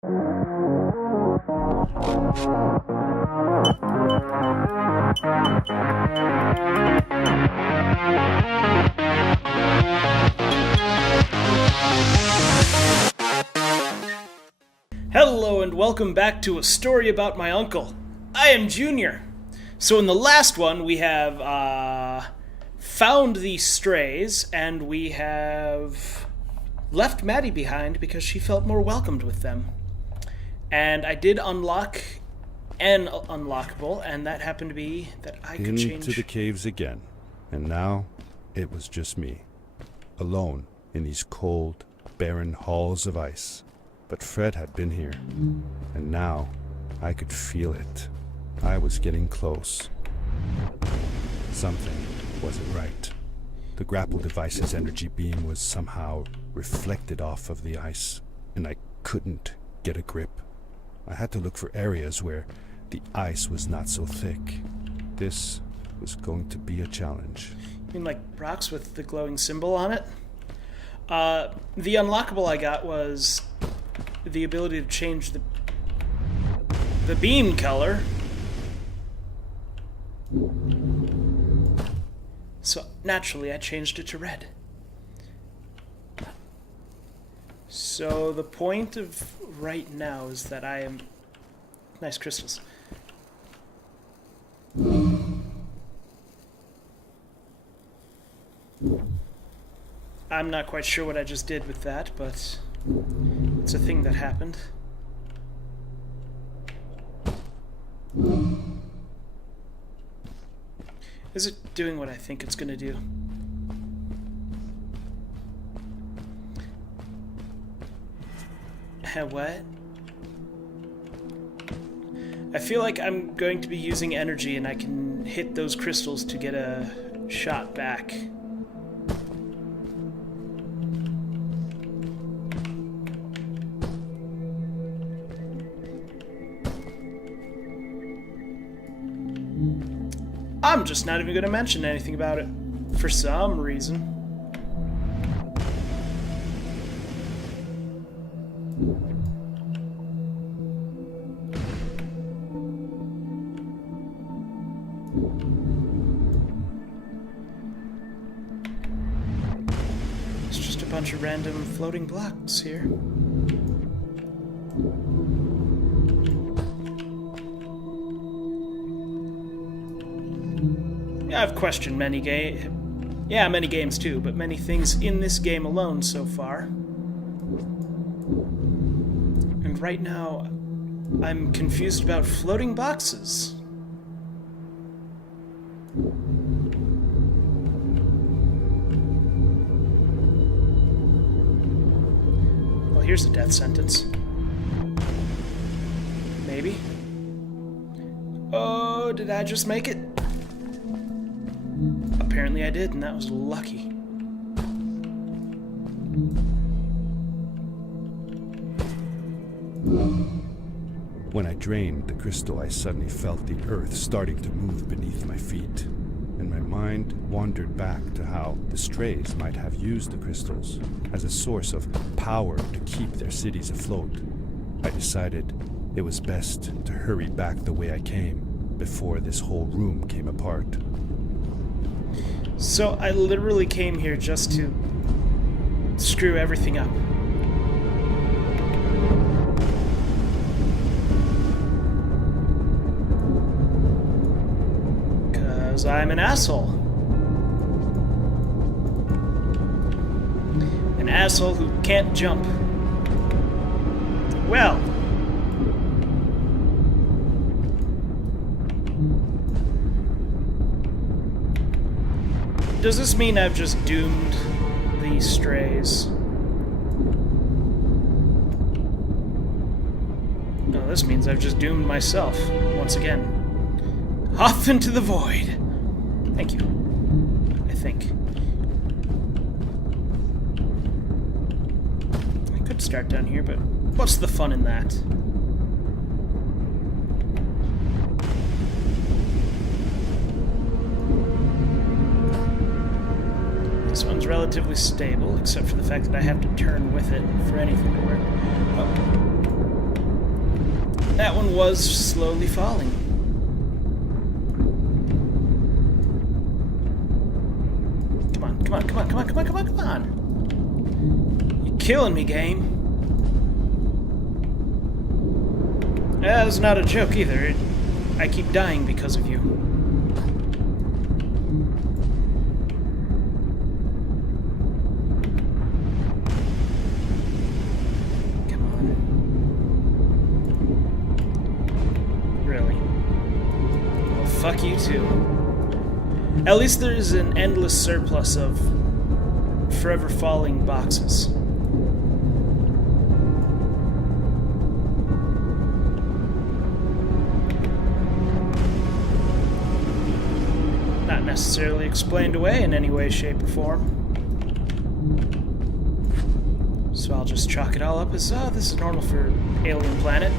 Hello and welcome back to A Story About My Uncle. I am Junior. So in the last one we have found the strays and we have left Maddie behind because she felt more welcomed with them. And I did unlock an unlockable, and that happened to be that I could change... Into the caves again. And now it was just me, alone in these cold, barren halls of ice. But Fred had been here, and now I could feel it. I was getting close. Something wasn't right. The grapple device's energy beam was somehow reflected off of the ice, and I couldn't get a grip. I had to look for areas where the ice was not so thick. This was going to be a challenge. You mean like rocks with the glowing symbol on it? The unlockable I got was the ability to change the beam color. So naturally I changed it to red. So the point of right now is that I am... Nice crystals. I'm not quite sure what I just did with that, but it's a thing that happened. Is it doing what I think it's going to do? What? I feel like I'm going to be using energy and I can hit those crystals to get a shot back. I'm just not even going to mention anything about it, for some reason. It's just a bunch of random floating blocks here. I've questioned many games too, but many things in this game alone so far. And right now, I'm confused about floating boxes. Well, here's a death sentence. Maybe. Oh, did I just make it? Apparently I did, and that was lucky. When I drained the crystal, I suddenly felt the earth starting to move beneath my feet, and my mind wandered back to how the strays might have used the crystals as a source of power to keep their cities afloat. I decided it was best to hurry back the way I came before this whole room came apart. So I literally came here just to screw everything up. Because I'm an asshole. An asshole who can't jump. Well. Does this mean I've just doomed these strays? No, this means I've just doomed myself, once again. Off into the void. Thank you. I think. I could start down here, but what's the fun in that? This one's relatively stable, except for the fact that I have to turn with it for anything to work. Oh. that one was slowly falling. Come on, come on, come on, come on, come on, come on, come on. You're killing me, game. That was not a joke either. I keep dying because of you. Come on. Really? Well, fuck you too. At least there's an endless surplus of forever falling boxes. Not necessarily explained away in any way, shape, or form. So I'll just chalk it all up as, oh, this is normal for alien planet.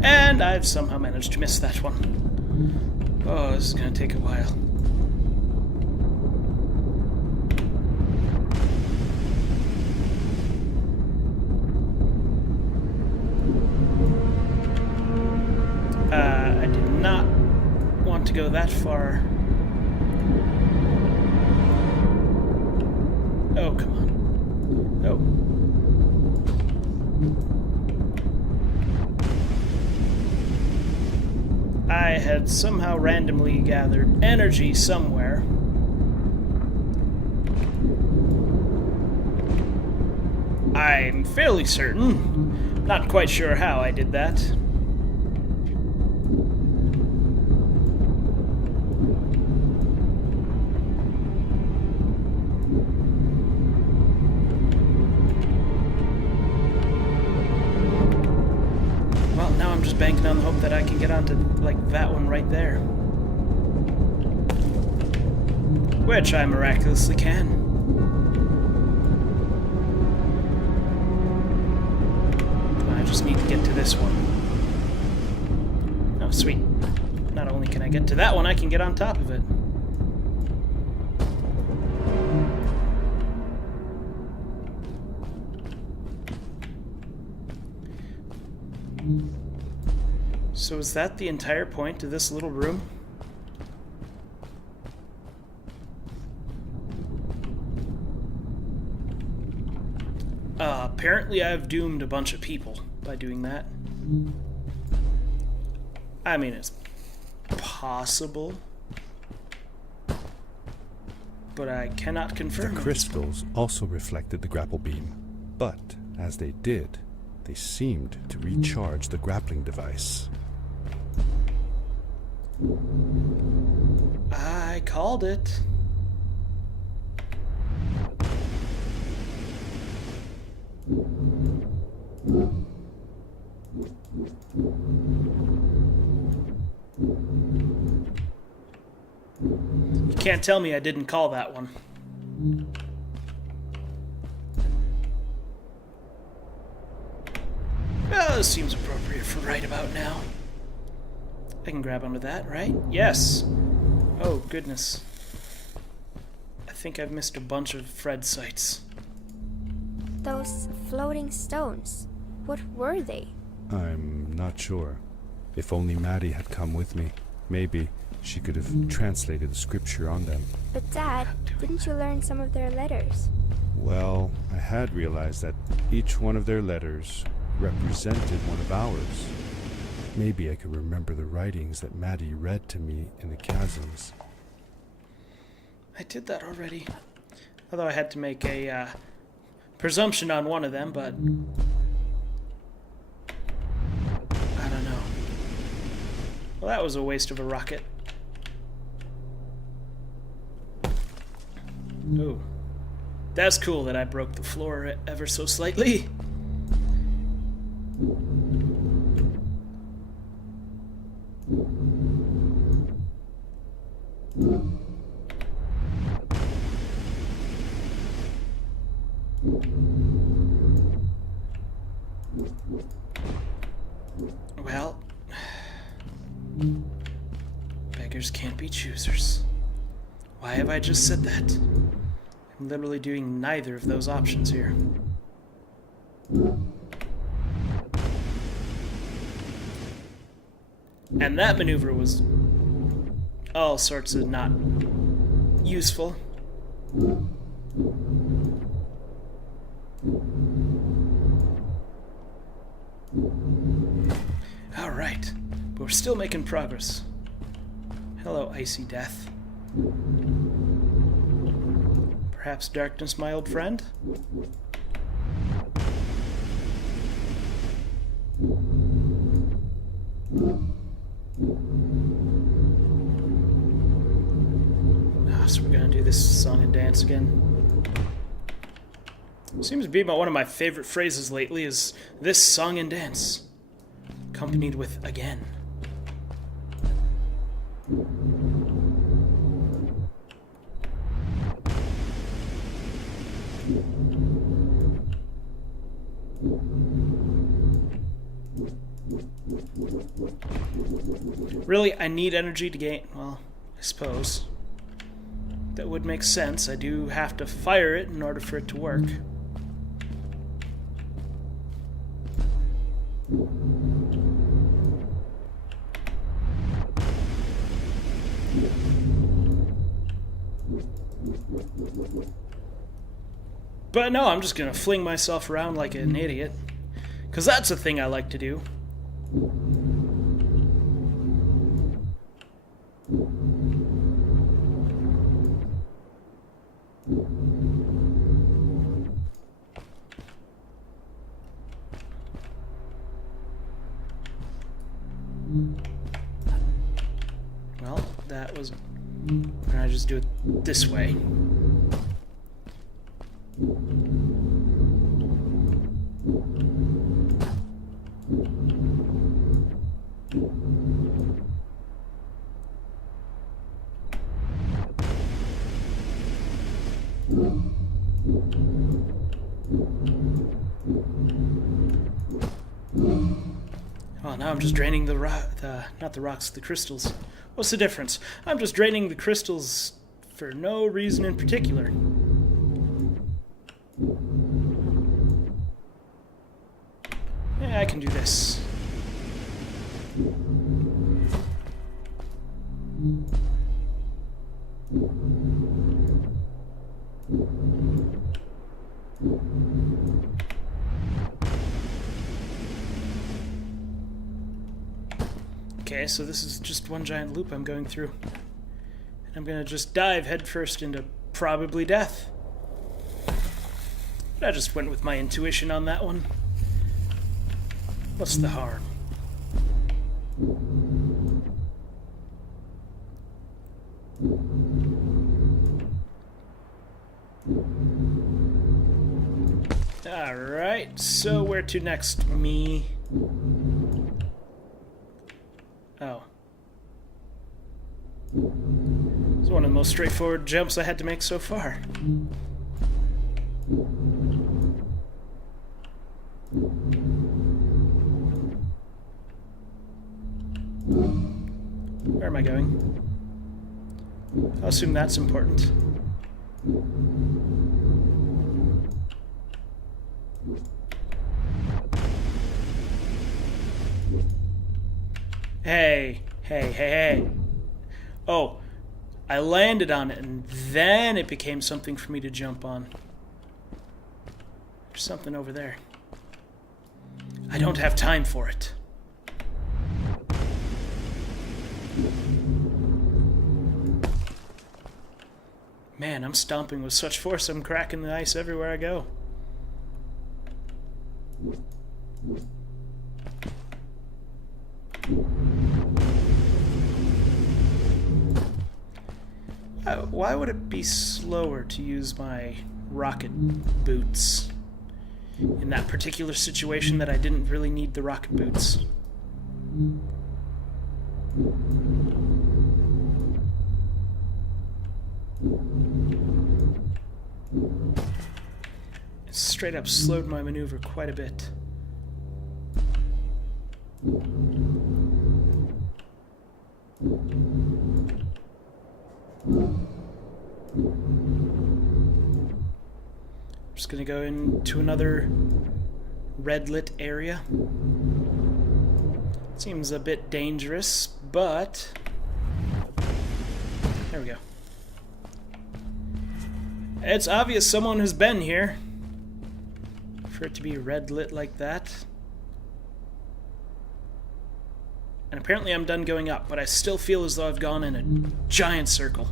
And I've somehow managed to miss that one. Oh, this is gonna take a while. I did not want to go that far. Oh, come on. Oh. I had somehow randomly gathered energy somewhere. I'm fairly certain. Not quite sure how I did that. Well, now I'm just banking on the hope that I can get onto, like, that one right there. Which I miraculously can. I just need to get to this one. Oh, sweet. Not only can I get to that one, I can get on top of it. So is that the entire point to this little room? Apparently I've doomed a bunch of people by doing that. I mean, it's possible, but I cannot confirm. The crystals also reflected the grapple beam, but as they did, they seemed to recharge the grappling device. I called it. You can't tell me I didn't call that one. Well, this seems appropriate for right about now. I can grab onto that, right? Yes. Oh, goodness. I think I've missed a bunch of Fred sites. Those floating stones, what were they? I'm not sure. If only Maddie had come with me, maybe she could have translated the scripture on them. But Dad, didn't you learn some of their letters? Well, I had realized that each one of their letters represented one of ours. Maybe I could remember the writings that Maddie read to me in the chasms. I did that already. Although I had to make a presumption on one of them, but I don't know. Well, that was a waste of a rocket. Ooh. That's cool that I broke the floor ever so slightly. Well, Beggars can't be choosers. Why have I just said that? I'm literally doing neither of those options here. And that maneuver was all sorts of not useful. Alright, but we're still making progress. Hello, icy death. Perhaps darkness, my old friend? So we're gonna do this song and dance again. Seems to be about one of my favorite phrases lately is this song and dance, accompanied with again. Really, I need energy to gain, well, I suppose. That would make sense. I do have to fire it in order for it to work. But no, I'm just gonna fling myself around like an idiot. 'Cause that's a thing I like to do. Well, that was... Can I just do it this way? Oh, now I'm just draining the not the rocks, the crystals. What's the difference? I'm just draining the crystals for no reason in particular. Yeah, I can do this. Okay, so this is just one giant loop I'm going through. And I'm gonna just dive headfirst into probably death. But I just went with my intuition on that one. What's the harm? Alright, so where to next? Me. Oh. It's one of the most straightforward jumps I had to make so far. Where am I going? I'll assume that's important. Hey, hey, hey, hey. Oh, I landed on it and then it became something for me to jump on. There's something over there. I don't have time for it. Man, I'm stomping with such force, I'm cracking the ice everywhere I go. Why would it be slower to use my rocket boots in that particular situation that I didn't really need the rocket boots? It straight up slowed my maneuver quite a bit. Just gonna go into another red lit area. Seems a bit dangerous, but there we go. It's obvious someone has been here for it to be red lit like that. And apparently I'm done going up, but I still feel as though I've gone in a giant circle.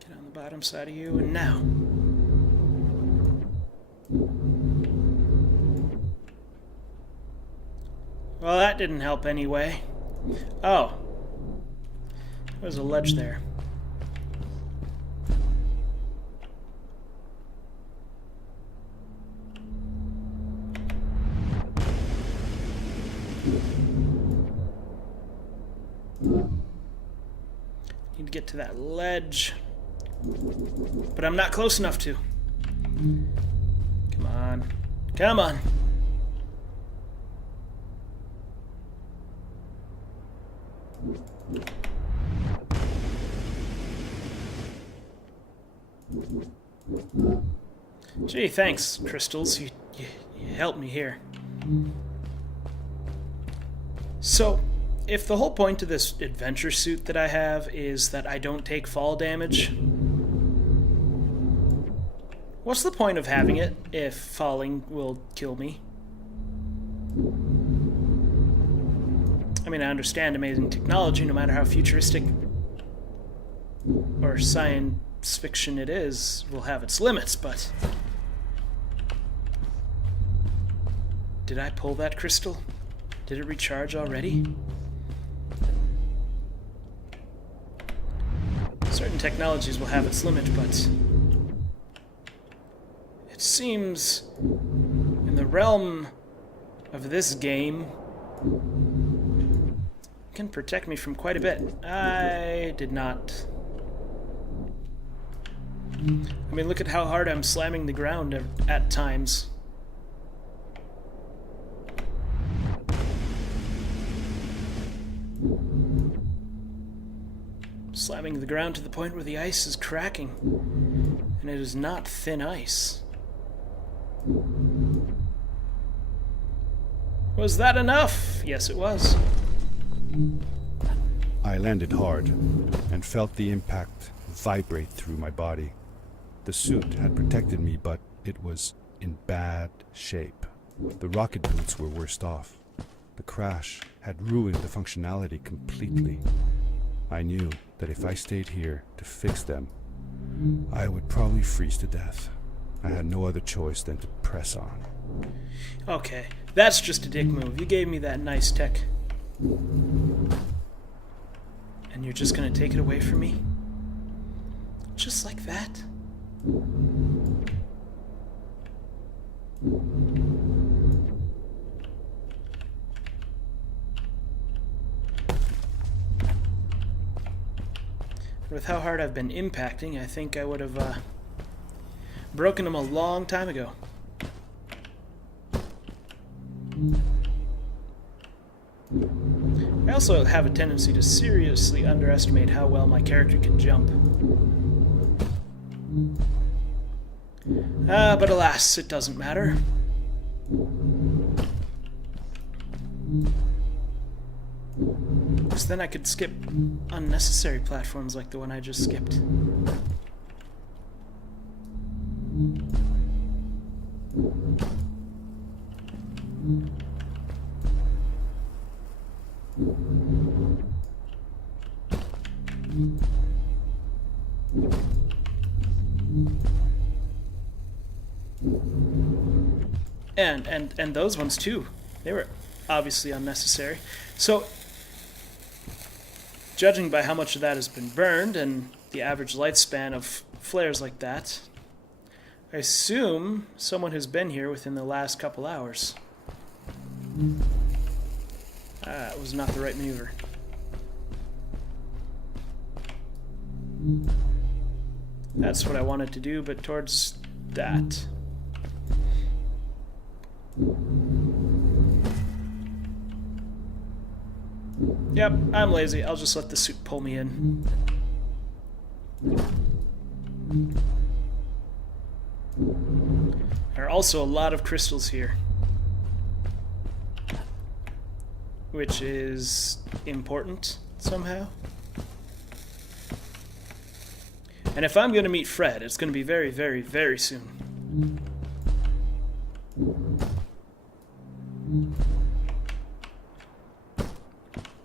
Get on the bottom side of you, and now. Well, that didn't help anyway. Oh. There's a ledge there. Need to get to that ledge. But I'm not close enough to. Come on. Come on. Gee, thanks, crystals. You helped me here. So, if the whole point of this adventure suit that I have is that I don't take fall damage, what's the point of having it if falling will kill me? I mean, I understand amazing technology, no matter how futuristic or science fiction it is, will have its limits, but... Did I pull that crystal? Did it recharge already? Certain technologies will have its limit, but... It seems... in the realm of this game... it can protect me from quite a bit. I did not... I mean, look at how hard I'm slamming the ground at times. Slamming the ground to the point where the ice is cracking. And it is not thin ice. Was that enough? Yes, it was. I landed hard and felt the impact vibrate through my body. The suit had protected me, but it was in bad shape. The rocket boots were worst off. The crash had ruined the functionality completely. I knew that if I stayed here to fix them, I would probably freeze to death. I had no other choice than to press on. Okay, that's just a dick move. You gave me that nice tech. And you're just gonna take it away from me? Just like that? With how hard I've been impacting, I think I would have broken them a long time ago. I also have a tendency to seriously underestimate how well my character can jump. But alas, it doesn't matter. Because then I could skip unnecessary platforms like the one I just skipped. And those ones too. They were obviously unnecessary. So, judging by how much of that has been burned and the average lifespan of flares like that, I assume someone has been here within the last couple hours. It was not the right maneuver. That's what I wanted to do, but towards that. Yep, I'm lazy. I'll just let the suit pull me in. There are also a lot of crystals here, which is important somehow. And if I'm going to meet Fred, it's going to be very, very, very soon.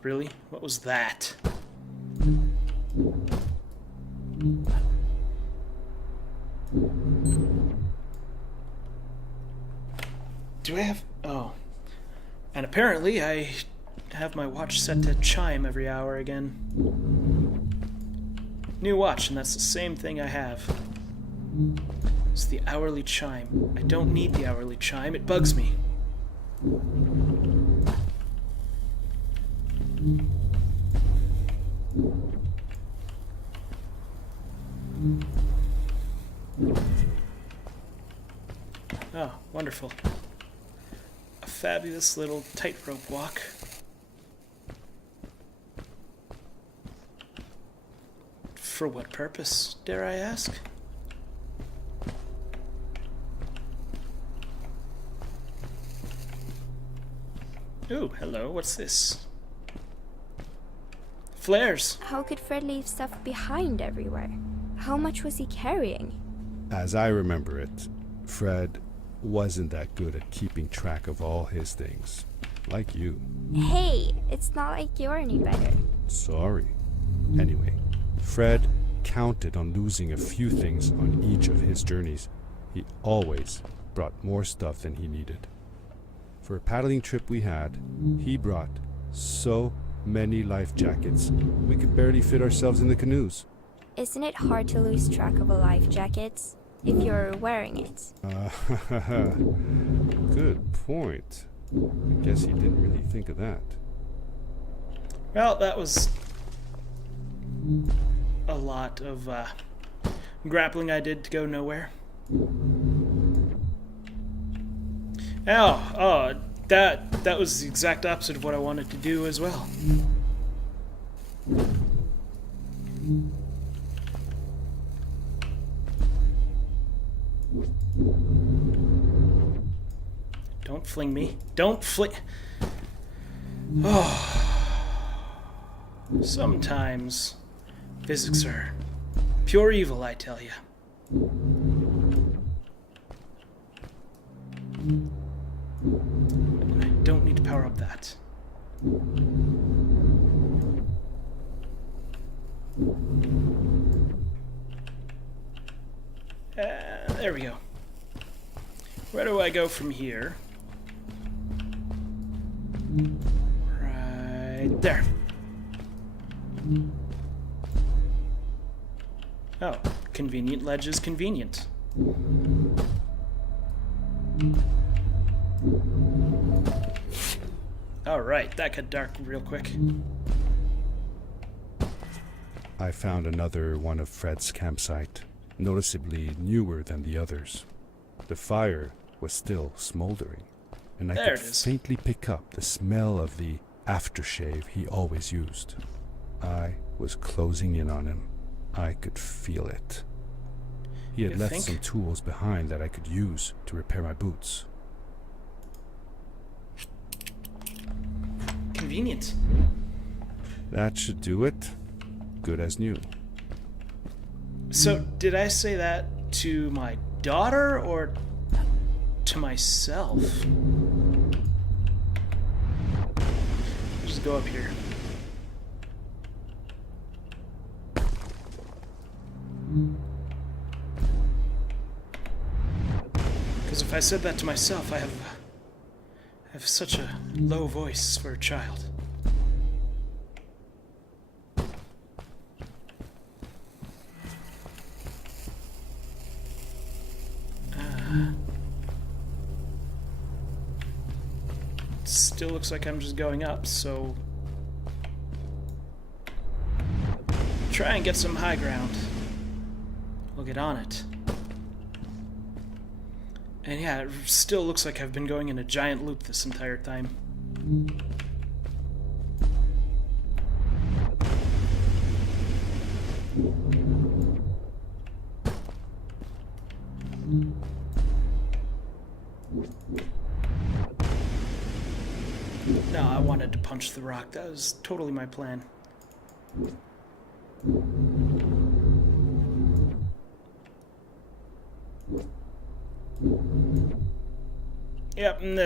Really? What was that? Do I have... Oh. And apparently I have my watch set to chime every hour again. New watch, and that's the same thing I have. It's the hourly chime. I don't need the hourly chime. It bugs me. Oh, wonderful. A fabulous little tightrope walk. For what purpose, dare I ask? Ooh, hello, what's this? Flares! How could Fred leave stuff behind everywhere? How much was he carrying? As I remember it, Fred wasn't that good at keeping track of all his things. Like you. Hey, it's not like you're any better. Sorry. Anyway, Fred counted on losing a few things on each of his journeys. He always brought more stuff than he needed. For a paddling trip we had, he brought so many life jackets, we could barely fit ourselves in the canoes. Isn't it hard to lose track of a life jacket if you're wearing it? Good point. I guess he didn't really think of that. Well, that was a lot of grappling I did to go nowhere. Oh, that was the exact opposite of what I wanted to do as well. Don't fling me. Don't fling... Oh. Sometimes physics are pure evil, I tell you. And I don't need to power up that. There we go. Where do I go from here? Right there. Oh, convenient ledge is convenient. Alright, that got dark real quick. I found another one of Fred's campsite, noticeably newer than the others. The fire was still smoldering, and I could faintly pick up the smell of the aftershave he always used. I was closing in on him. I could feel it. He had left some tools behind that I could use to repair my boots. Convenient. That should do it. Good as new. So, did I say that to my daughter or to myself? Just go up here. Because if I said that to myself, I have such a low voice for a child. Still looks like I'm just going up, so try and get some high ground. we'll get on it. And yeah, it still looks like I've been going in a giant loop this entire time. No, I wanted to punch the rock. That was totally my plan. Yep, and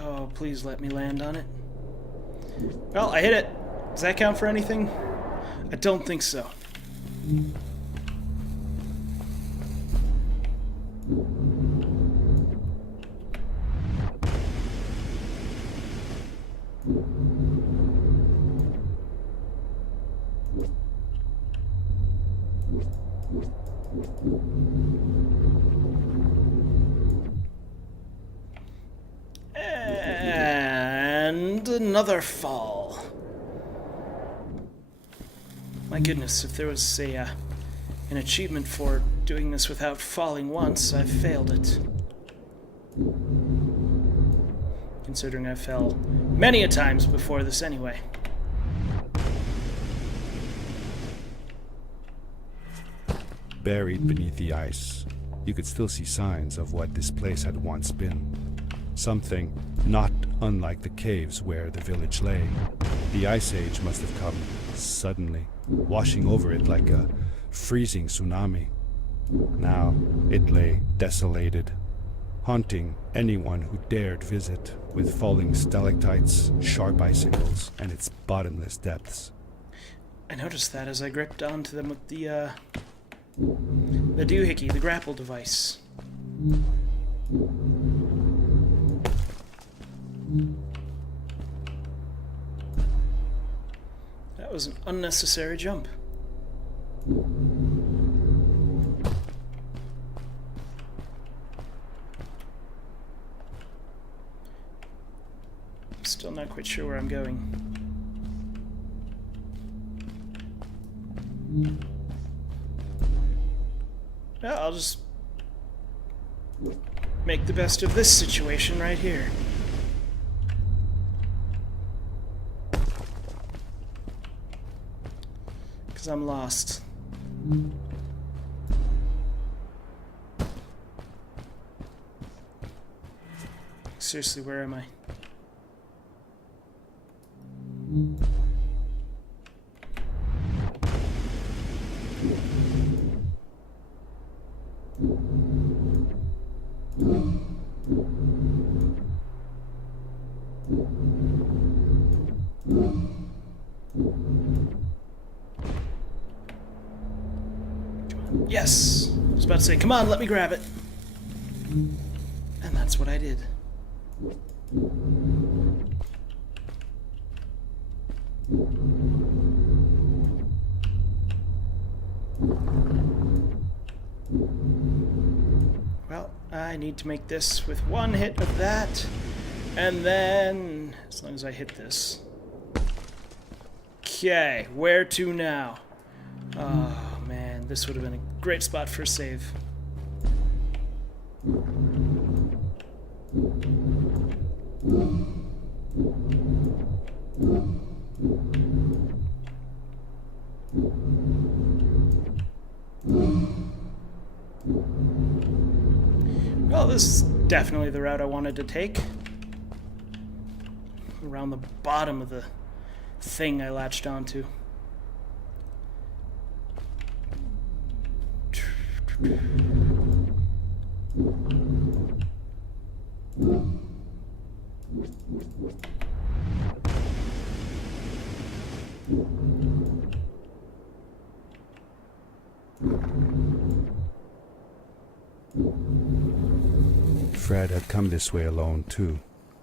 oh, please let me land on it. Well, I hit it. Does that count for anything? I don't think so. And another fall. My goodness, if there was an achievement for doing this without falling once, I failed it. Considering I fell many a times before this anyway. Buried beneath the ice, you could still see signs of what this place had once been. Something not unlike the caves where the village lay. The Ice Age must have come suddenly, washing over it like a freezing tsunami. Now it lay desolated, haunting anyone who dared visit, with falling stalactites, sharp icicles, and its bottomless depths. I noticed that as I gripped onto them with the doohickey, the grapple device. That was an unnecessary jump. Still not quite sure where I'm going. Well, I'll just make the best of this situation right here. Because I'm lost. Seriously, where am I? Yes! I was about to say, come on, let me grab it. And that's what I did. Well, I need to make this with one hit of that, and then, as long as I hit this. Okay, where to now? Oh man, this would have been a great spot for a save. Well, this is definitely the route I wanted to take. Around the bottom of the thing I latched onto. Fred had come this way alone, too.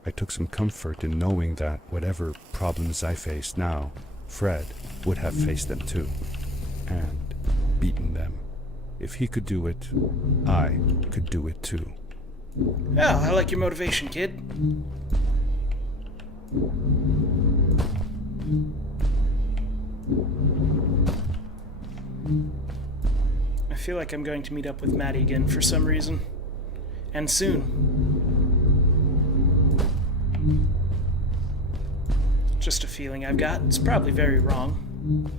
I took some comfort in knowing that whatever problems I faced now, Fred would have faced them too, and beaten them. If he could do it, I could do it too. Yeah, I like your motivation, kid. I feel like I'm going to meet up with Maddie again for some reason. And soon. Just a feeling I've got. It's probably very wrong.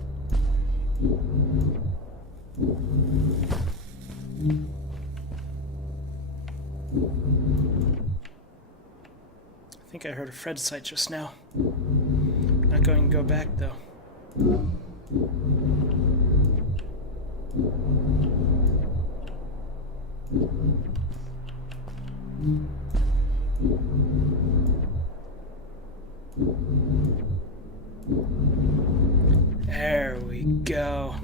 I think I heard a Fred sight just now. Not going to go back, though. There we go.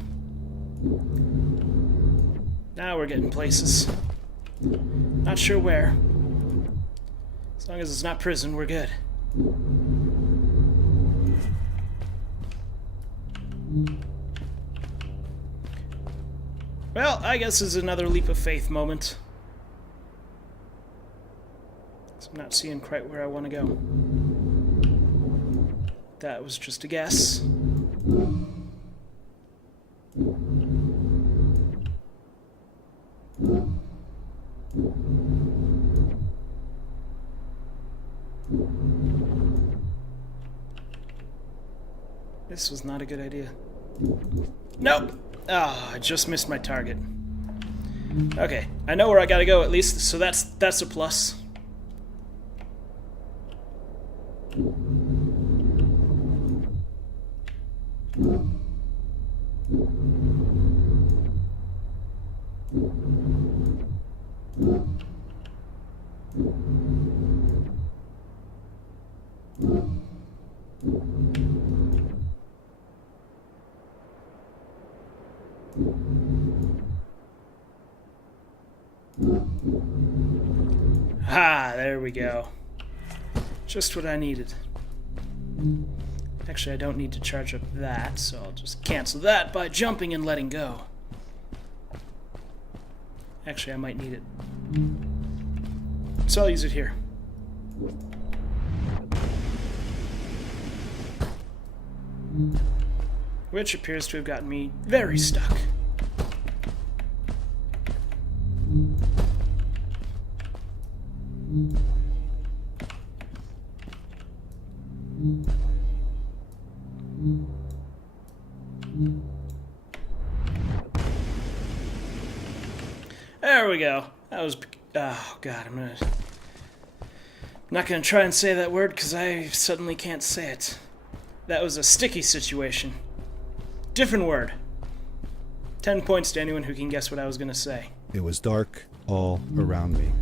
Now we're getting places. Not sure where. As long as it's not prison, we're good. Well, I guess this is another leap of faith moment. So I'm not seeing quite where I want to go. That was just a guess. This was not a good idea. Nope! Ah, I just missed my target. Okay, I know where I gotta go at least, so that's a plus. Ah, there we go. Just what I needed. Actually, I don't need to charge up that, so I'll just cancel that by jumping and letting go. Actually, I might need it. So I'll use it here. Which appears to have gotten me very stuck. There we go. That was... Oh, God, I'm not gonna try and say that word because I suddenly can't say it. That was a sticky situation. Different word. 10 points to anyone who can guess what I was gonna say. It was dark all around me,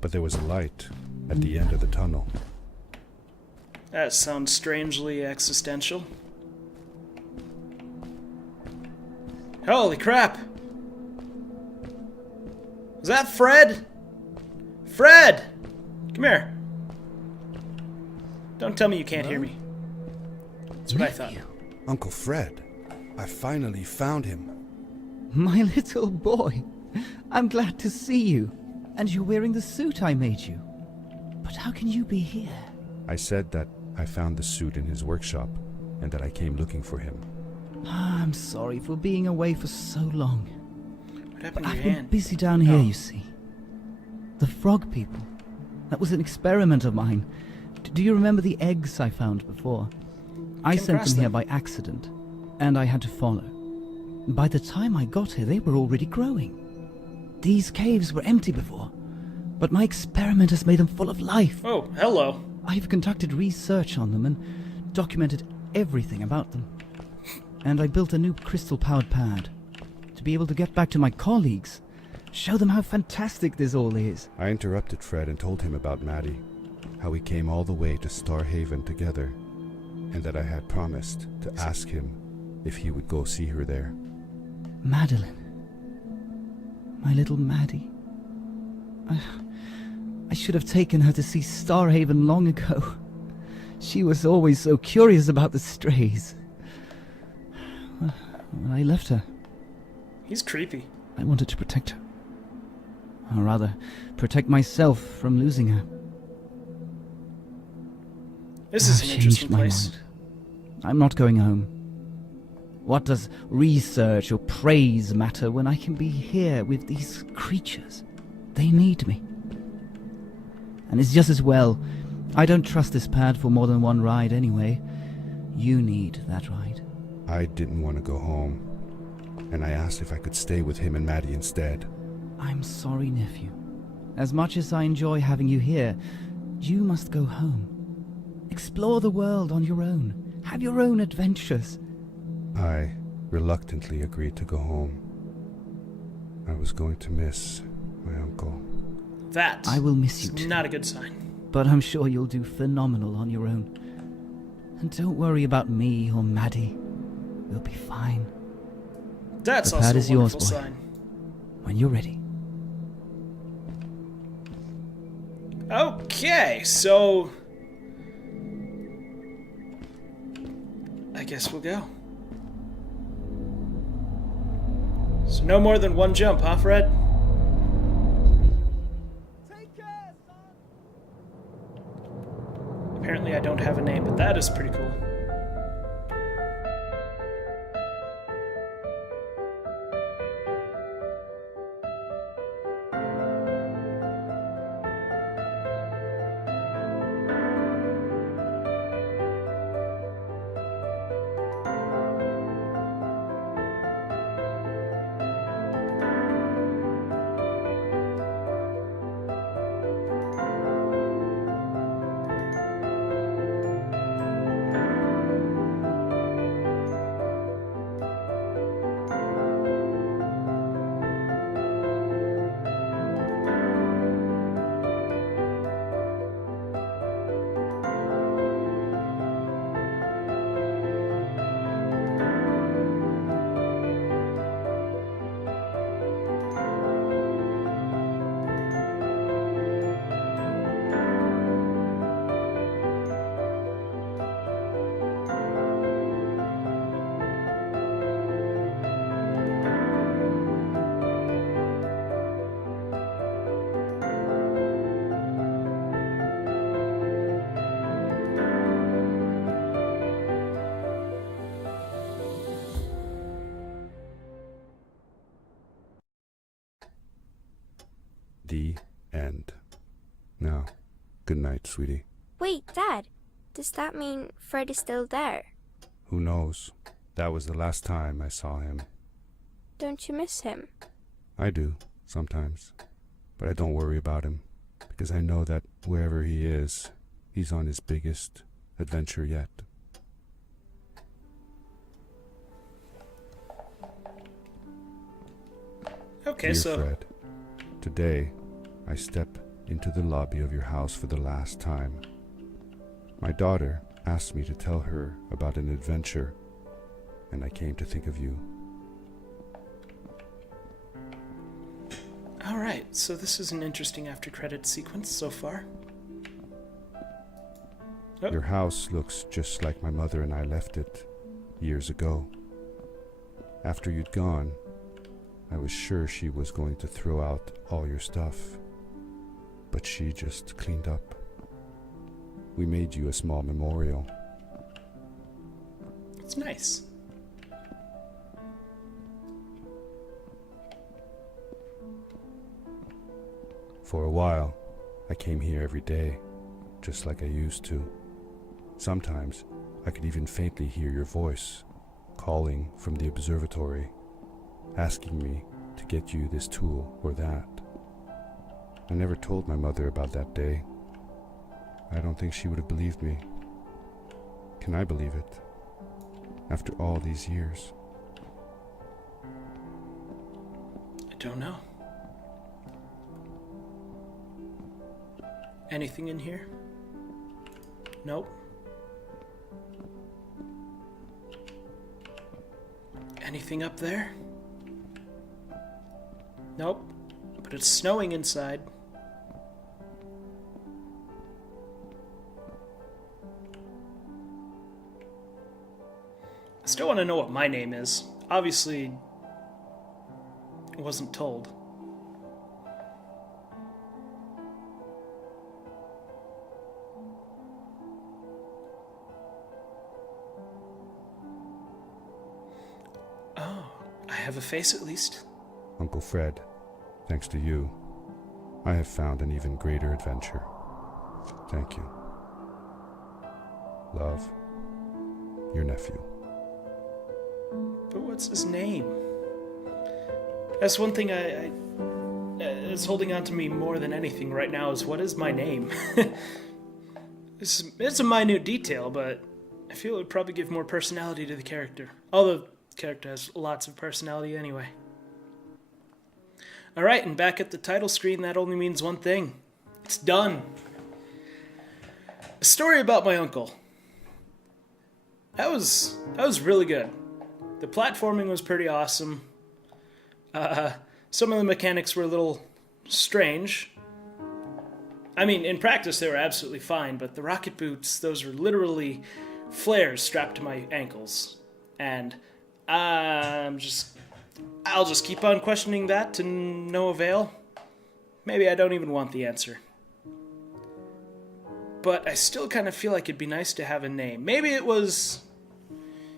but there was a light at the end of the tunnel. That sounds strangely existential. Holy crap! Is that Fred? Fred! Come here. Don't tell me you can't hear me. That's what I thought. Uncle Fred, I finally found him. My little boy, I'm glad to see you. And you're wearing the suit I made you. But how can you be here? I said that I found the suit in his workshop and that I came looking for him. I'm sorry for being away for so long. What happened But to I've your been hand? busy down here, Oh. you see. The frog people. That was an experiment of mine. Do you remember the eggs I found before? I Came sent across them here them. by accident, and I had to follow. By the time I got here, they were already growing. These caves were empty before, but my experiment has made them full of life. Oh, hello. I've conducted research on them and documented everything about them. And I built a new crystal-powered pad to be able to get back to my colleagues, show them how fantastic this all is. I interrupted Fred and told him about Maddie, how we came all the way to Starhaven together, and that I had promised to ask him if he would go see her there. Madeline. My little Maddie. I should have taken her to see Starhaven long ago. She was always so curious about the strays. Well, I left her. He's creepy. I wanted to protect her. Or rather, protect myself from losing her. This is I've an changed interesting my place. mind. I'm not going home. What does research or praise matter when I can be here with these creatures? They need me. And it's just as well. I don't trust this pad for more than one ride anyway. You need that ride. I didn't want to go home, and I asked if I could stay with him and Maddie instead. I'm sorry, nephew. As much as I enjoy having you here, you must go home. Explore the world on your own. Have your own adventures. I reluctantly agreed to go home. I was going to miss my uncle. That I will miss you is too. not a good sign. But I'm sure you'll do phenomenal on your own. And don't worry about me or Maddie. We'll be fine. That's The also pad a is yours, wonderful boy. sign. When you're ready. Okay, so I guess we'll go. So no more than one jump, huh, Fred? Apparently I don't have a name, but that is pretty cool. The end. Now, good night, sweetie. Wait, Dad. Does that mean Fred is still there? Who knows? That was the last time I saw him. Don't you miss him? I do, sometimes. But I don't worry about him, because I know that wherever he is, he's on his biggest adventure yet. Okay, Dear so Fred, today I step into the lobby of your house for the last time. My daughter asked me to tell her about an adventure, and I came to think of you. all right. So this is an interesting after-credit sequence so far. Oh. Your house looks just like my mother and I left it years ago. After you'd gone, I was sure she was going to throw out all your stuff, but she just cleaned up. We made you a small memorial. It's nice. For a while, I came here every day, just like I used to. Sometimes, I could even faintly hear your voice, calling from the observatory, asking me to get you this tool or that. I never told my mother about that day. I don't think she would have believed me. Can I believe it? After all these years. I don't know. Anything in here? Nope. Anything up there? Nope. But it's snowing inside. I still want to know what my name is. Obviously, I wasn't told. have a face at least. Uncle Fred, thanks to you, I have found an even greater adventure. Thank you. Love, your nephew. But what's his name? That's one thing I is holding on to me more than anything right now is what is my name? It's a minute detail, but I feel it would probably give more personality to the character. Although the character has lots of personality anyway. Alright, and back at the title screen, that only means one thing. It's done. A story about my uncle. That was really good. The platforming was pretty awesome. Some of the mechanics were a little strange. I mean, in practice they were absolutely fine, but the rocket boots, those were literally flares strapped to my ankles. And I'll just keep on questioning that to no avail. Maybe I don't even want the answer. But I still kind of feel like it'd be nice to have a name. Maybe it was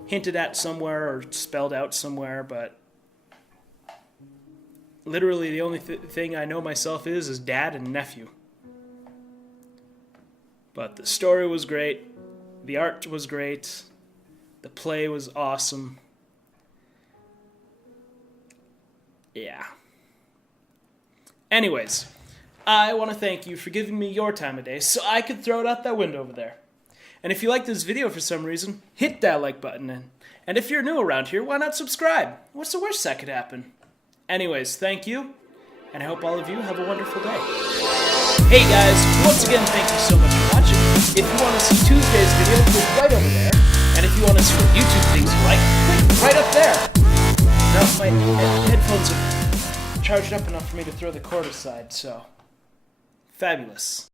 hinted at somewhere or spelled out somewhere, but literally the only thing I know myself is dad and nephew. But the story was great. The art was great. The play was awesome. Yeah. Anyways, I want to thank you for giving me your time of day so I could throw it out that window over there. And if you like this video for some reason, hit that like button. And if you're new around here, why not subscribe? What's the worst that could happen? Anyways, thank you, and I hope all of you have a wonderful day. Hey guys, once again, thank you so much for watching. If you want to see Tuesday's video, click right over there. And if you want to see what YouTube thinks you like, click right up there. Now, my headphones are charged up enough for me to throw the cord aside, so fabulous.